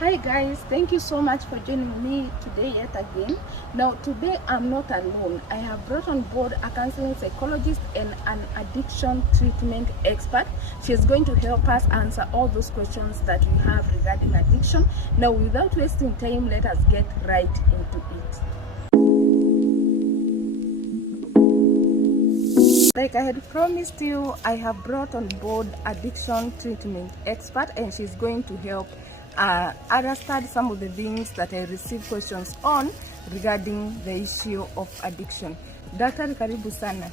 Hi guys, thank you so much for joining me today yet again. Now today I'm not alone. I have brought on board a counseling psychologist and an addiction treatment expert. She is going to help us answer all those questions that we have regarding addiction. Now without wasting time, let us get right into it. Like I had promised you, I have brought on board addiction treatment expert, and she's going to help understand some of the things that I received questions on regarding the issue of addiction. Dr. Karibu sana.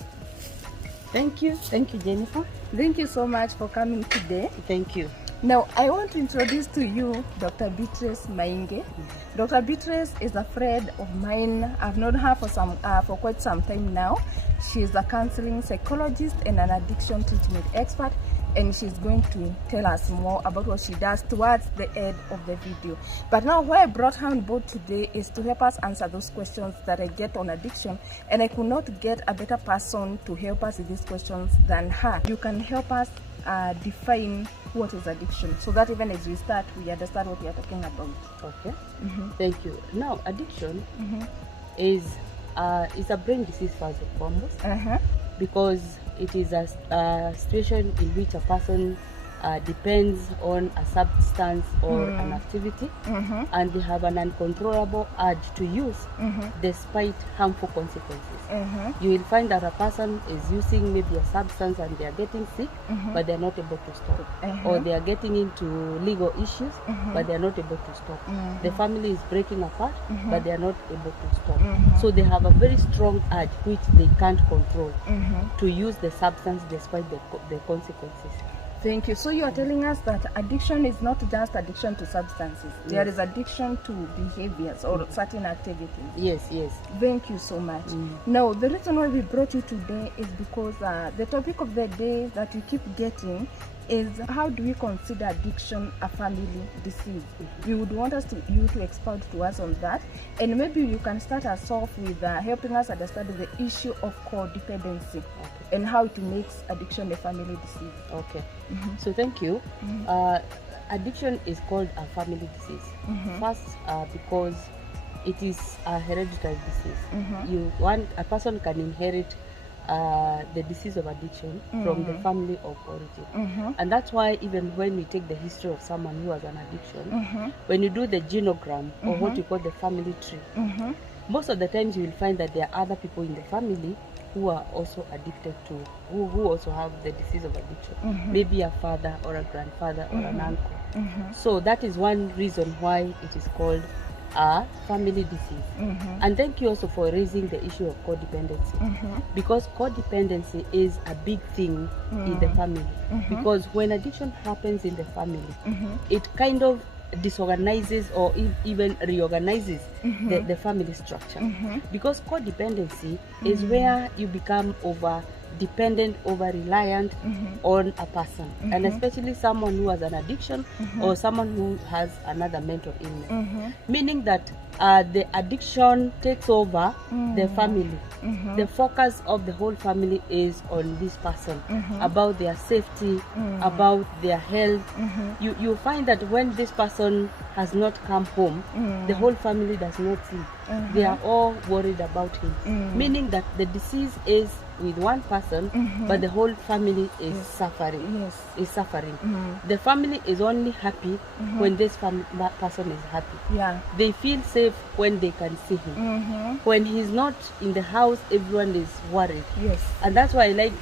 Thank you Jennifer. Thank you so much for coming today. Thank you. Now I want to introduce to you Dr. Beatrice Maingi. Dr. Beatrice is a friend of mine. I've known her for quite some time now. She is a counseling psychologist and an addiction treatment expert, and she's going to tell us more about what she does towards the end of the video. But now why I brought her on board today is to help us answer those questions that I get on addiction, and I could not get a better person to help us with these questions than her. You can help us define what is addiction, so that even as we start, we understand what we are talking about. Okay. Thank you. Now, addiction is a brain disease first and foremost, because it is a situation in which a person depends on a substance or an activity, and they have an uncontrollable urge to use despite harmful consequences. You will find that a person is using maybe a substance and they are getting sick, but they are not able to stop, or they are getting into legal issues, but they are not able to stop. The family is breaking apart, but they are not able to stop. So they have a very strong urge which they can't control to use the substance despite the consequences. Thank you. So you are telling us that addiction is not just addiction to substances. Yes. There is addiction to behaviors or certain activities. Yes. Thank you so much. Now, the reason why we brought you today is because the topic of the day that we keep getting is how do we consider addiction a family disease? We would want you to expound to us on that, and maybe you can start us off with helping us understand the issue of codependency and how it makes addiction a family disease. Okay. So thank you. Addiction is called a family disease. First, because it is a hereditary disease. A person can inherit the disease of addiction from the family of origin, and that's why even when we take the history of someone who has an addiction, when you do the genogram or what you call the family tree, most of the times you will find that there are other people in the family who are also addicted to, who also have the disease of addiction, maybe a father or a grandfather or an uncle. So that is one reason why it is called a family disease. And thank you also for raising the issue of codependency, because codependency is a big thing in the family, because when addiction happens in the family, it kind of disorganizes or even reorganizes the family structure, because codependency is where you become dependent, over reliant on a person, and especially someone who has an addiction or someone who has another mental illness, meaning that the addiction takes over the family. The focus of the whole family is on this person, about their safety, about their health. You find that when this person has not come home, the whole family does not sleep. They are all worried about him, meaning that the disease is with one person, but the whole family is suffering. The family is only happy when this person is happy. They feel safe when they can see him. When he's not in the house, everyone is worried. And that's why I like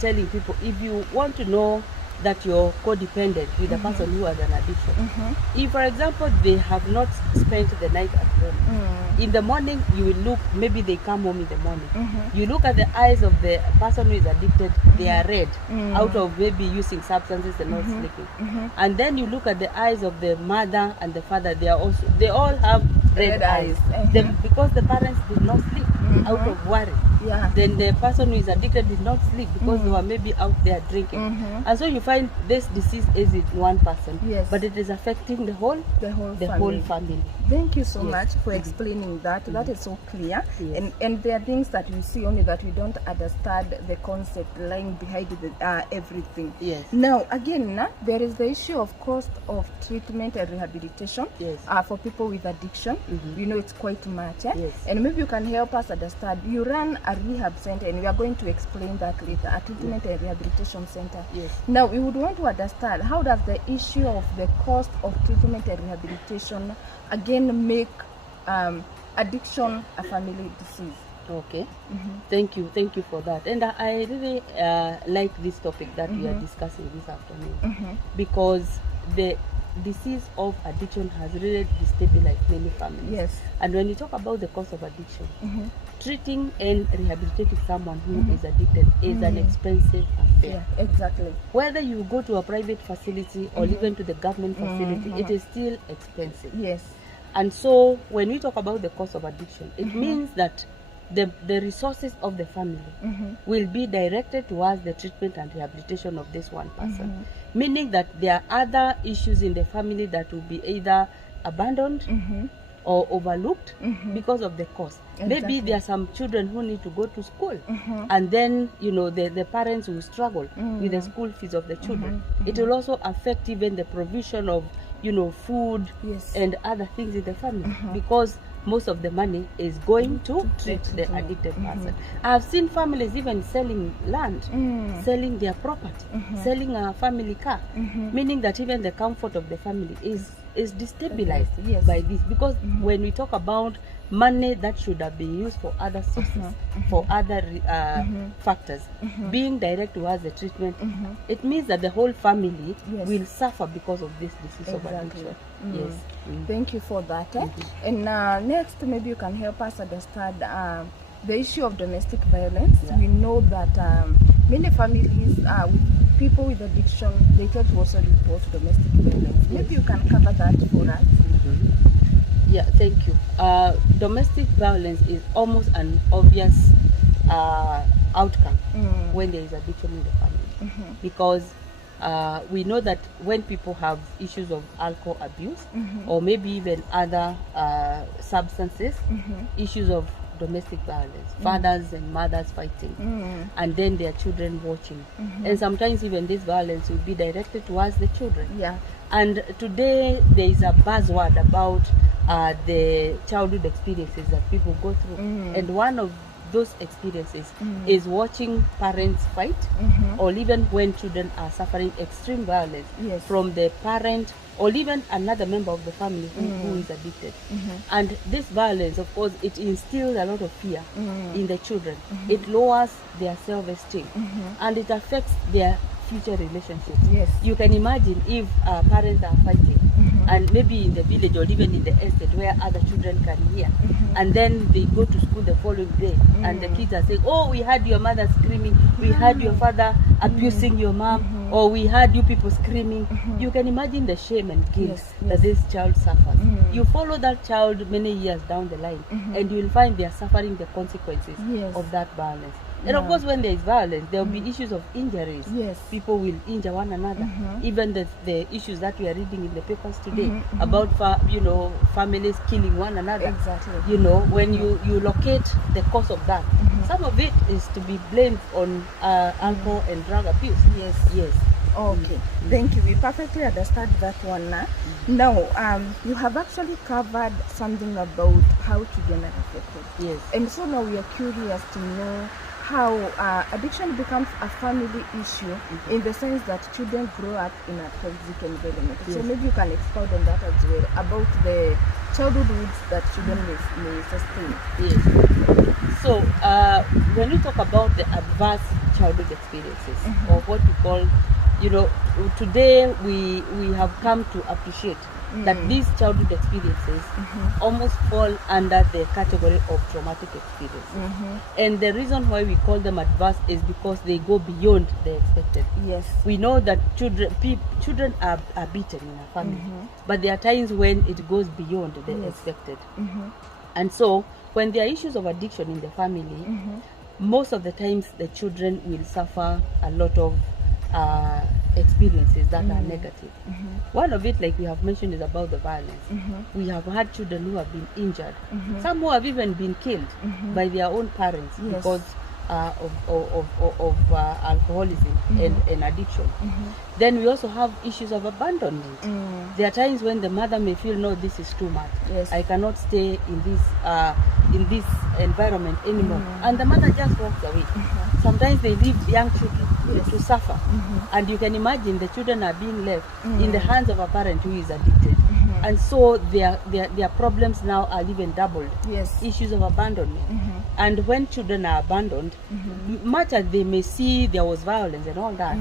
telling people, if you want to know that you're codependent with a person who has an addiction, if for example they have not spent the night at home, in the morning you will look, maybe they come home in the morning, you look at the eyes of the person who is addicted, they are red out of maybe using substances and not sleeping. And then you look at the eyes of the mother and the father, they all have red eyes, because the parents did not sleep out of worry. Yeah. then the person who is addicted did not sleep because they were maybe out there drinking. And so you find this disease is in one person, Yes. but it is affecting the whole family. Thank you so Yes. much for explaining that. That is so clear. Yes. And there are things that we see only that we don't understand the concept lying behind everything. Yes. Now, again, there is the issue of cost of treatment and rehabilitation. Yes. For people with addiction. We know it's quite much. Yes. And maybe you can help us understand. You run a rehab center, and we are going to explain that later, a treatment and rehabilitation center. Yes. Now, we would want to understand, how does the issue of the cost of treatment and rehabilitation again make addiction a family disease? Okay. Thank you for that. And I really like this topic that we are discussing this afternoon, because the disease of addiction has really destabilized many families. Yes. And when you talk about the cost of addiction, treating and rehabilitating someone who is addicted is an expensive affair. Yeah, exactly. Whether you go to a private facility or even to the government facility, it is still expensive. Yes. And so when we talk about the cost of addiction, it means that the resources of the family will be directed towards the treatment and rehabilitation of this one person. Meaning that there are other issues in the family that will be either abandoned or overlooked because of the cost. Exactly. Maybe there are some children who need to go to school, and then the parents will struggle with the school fees of the children. It will also affect even the provision of food and other things in the family, because most of the money is going to treat the addicted person. I've seen families even selling land, selling their property, selling a family car, meaning that even the comfort of the family is destabilized by this, because when we talk about money that should have been used for other sources, for other factors, being direct towards the treatment, it means that the whole family will suffer because of this disease of addiction. Yes. Thank you for that. And next, maybe you can help us understand the issue of domestic violence. We know that many families with people with addiction, they tend to also report domestic violence. Maybe you can cover that for us. Yeah, thank you. Domestic violence is almost an obvious outcome when there is addiction in the family, because we know that when people have issues of alcohol abuse or maybe even other substances, issues of domestic violence, fathers and mothers fighting, and then their children watching, and sometimes even this violence will be directed towards the children. Yeah. And today there is a buzzword about the childhood experiences that people go through, and one of those experiences is watching parents fight, or even when children are suffering extreme violence from the parent or even another member of the family who is addicted. And this violence, of course, it instills a lot of fear in the children. It lowers their self-esteem, and it affects their future relationships. Yes. You can imagine if parents are fighting, and maybe in the village or even in the estate where other children can hear, and then they go to school the following day, and the kids are saying, "Oh, we heard your mother screaming, we heard your father abusing your mom, or we heard you people screaming." You can imagine the shame and guilt that this child suffers. You follow that child many years down the line, and you will find they are suffering the consequences of that violence. And of course, when there is violence, there will be issues of injuries. Yes. People will injure one another. Even the issues that we are reading in the papers today about families killing one another. Exactly. When you locate the cause of that, some of it is to be blamed on alcohol and drug abuse. Yes. Okay, thank you. We perfectly understand that one now. Now, you have actually covered something about how children are affected. Yes. And so now we are curious to know how addiction becomes a family issue in the sense that children grow up in a toxic environment. Yes. So maybe you can expound on that as well, about the childhood wounds that children may sustain. Yes. So when we talk about the adverse childhood experiences, or what we call, today we have come to appreciate that these childhood experiences almost fall under the category of traumatic experience. And the reason why we call them adverse is because they go beyond the expected. Yes. We know that children are beaten in a family, but there are times when it goes beyond the expected. And so when there are issues of addiction in the family, most of the times the children will suffer a lot of experiences that are negative. One of it, like we have mentioned, is about the violence. We have had children who have been injured, some who have even been killed by their own parents because of alcoholism and addiction. Then we also have issues of abandonment. There are times when the mother may feel, no, this is too much. I cannot stay in this environment anymore, and the mother just walks away. Sometimes they leave young children to suffer, and you can imagine the children are being left in the hands of a parent who is addicted. And so their problems now are even doubled. Issues of abandonment. And when children are abandoned, much as they may see there was violence and all that,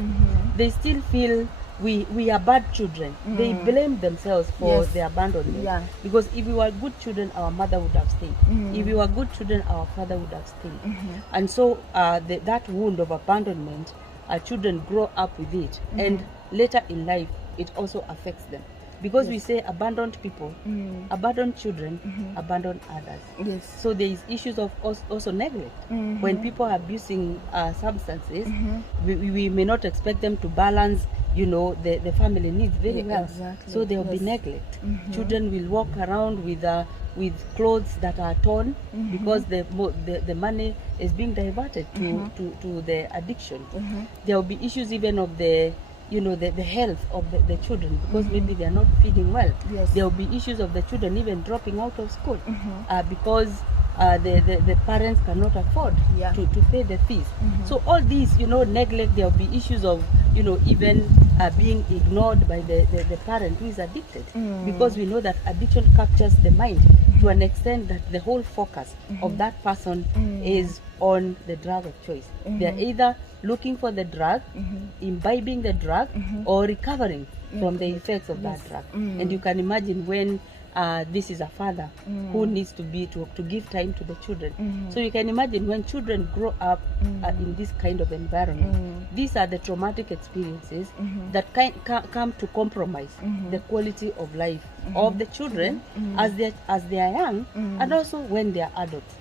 they still feel we are bad children. They blame themselves for the abandonment. Because if we were good children, our mother would have stayed. If we were good children, our father would have stayed. And so that wound of abandonment, children grow up with it. And later in life, it also affects them. Because we say abandoned people, abandoned children, abandoned others. So there is issues of also neglect. When people are abusing substances, we may not expect them to balance, the family needs very well. So there will be neglect. Children will walk around with clothes that are torn because the money is being diverted to the addiction. There will be issues even of the health of the children, because maybe they are not feeding well. There will be issues of the children even dropping out of school because the parents cannot afford to pay the fees. So all these, neglect, there will be issues of, even being ignored by the parent who is addicted, because we know that addiction captures the mind to an extent that the whole focus of that person is on the drug of choice. They're either looking for the drug, imbibing the drug, or recovering from the effects of that drug. And you can imagine when this is a father who needs to give time to the children. So you can imagine when children grow up in this kind of environment, these are the traumatic experiences that come to compromise the quality of life of the children as they are young, and also when they are adults.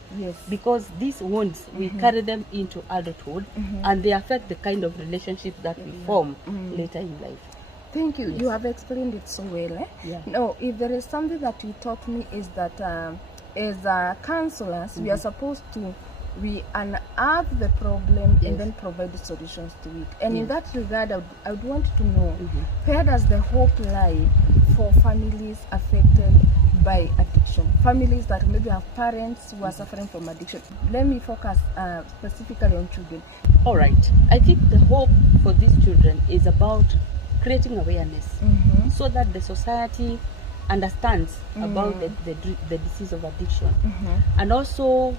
Because these wounds, we carry them into adulthood, and they affect the kind of relationship that we form later in life. Thank you. You have explained it so well. No, if there is something that you taught me, is that as counselors, we are supposed to unearth the problem and then provide solutions to it. And in that regard, I would want to know, where does the hope lie for families affected by addiction? Families that maybe have parents who are suffering from addiction. Let me focus specifically on children. All right. I think the hope for these children is about creating awareness so that the society understands about the disease of addiction, and also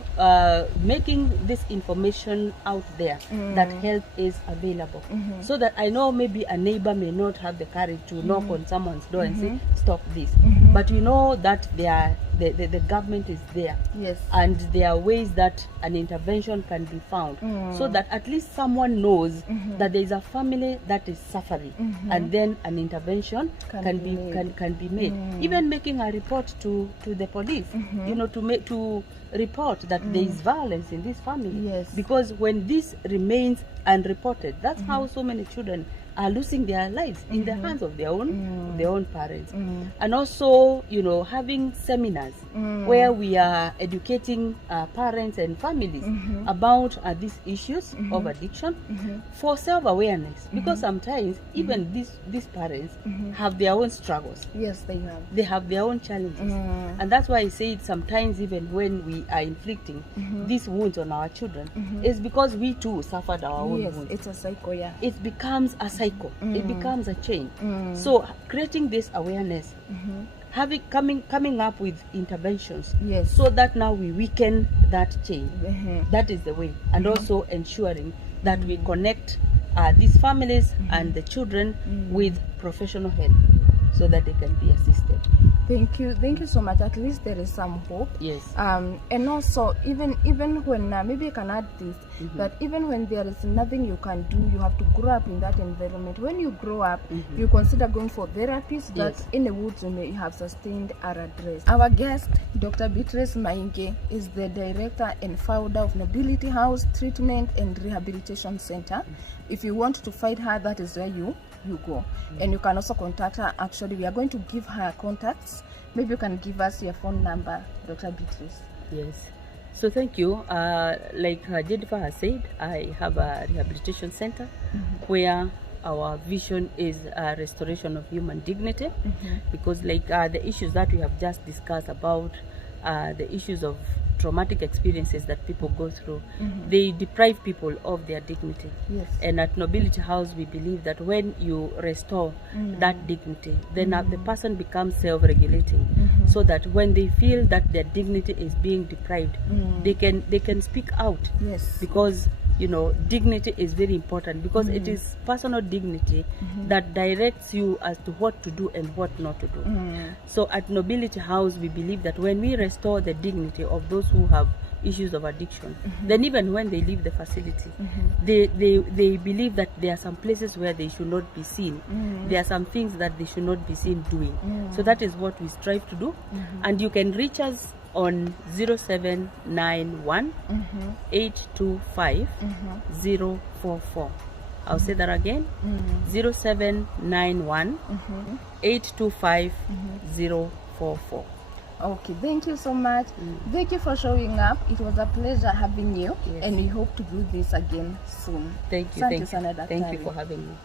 making this information out there that help is available, so that I know maybe a neighbor may not have the courage to knock on someone's door and say stop this, but you know that the government is there, and there are ways that an intervention can be found, so that at least someone knows that there is a family that is suffering, and then an intervention can be made. Even making a report to the police, to report that there is violence in this family, because when this remains unreported, that's how so many children are losing their lives in the hands of their own parents. And also, having seminars where we are educating parents and families about these issues of addiction for self-awareness, because sometimes even these parents have their own struggles. They have their own challenges, and that's why I say it sometimes, even when we are inflicting these wounds on our children, is because we too suffered our own wounds. It's a cycle. It becomes a cycle. It becomes a chain. So creating this awareness, coming up with interventions, so that now we weaken that chain. That is the way. And also ensuring that we connect these families and the children with professional help, so that they can be assisted. Thank you so much. At least there is some hope. Yes. And also, even when maybe I can add this, that even when there is nothing you can do, you have to grow up in that environment. When you grow up, you consider going for therapies. That in the woods you may have sustained our address. Our guest, Dr. Beatrice Maingi, is the director and founder of Nobility House Treatment and Rehabilitation Center. If you want to find her, that is where you go. And you can also contact her. Actually, we are going to give her contacts. Maybe you can give us your phone number, Dr. Beatrice. Yes. So thank you. Like Jennifer has said, I have a rehabilitation center where our vision is restoration of human dignity, because like the issues that we have just discussed about, the issues of traumatic experiences that people go through, they deprive people of their dignity. Yes. And at Nobility House, we believe that when you restore that dignity, then the person becomes self-regulating, so that when they feel that their dignity is being deprived, they can speak out. Yes. Because you know, dignity is very important, because it is personal dignity that directs you as to what to do and what not to do. So at Nobility House, we believe that when we restore the dignity of those who have issues of addiction, then even when they leave the facility, they believe that there are some places where they should not be seen. There are some things that they should not be seen doing. So that is what we strive to do. And you can reach us on 0791 825 044. I'll say that again. 0791 825 044. Okay, thank you so much. Thank you for showing up. It was a pleasure having you, and we hope to do this again soon. Thank you. Asante sana daktari. Thank you for having me.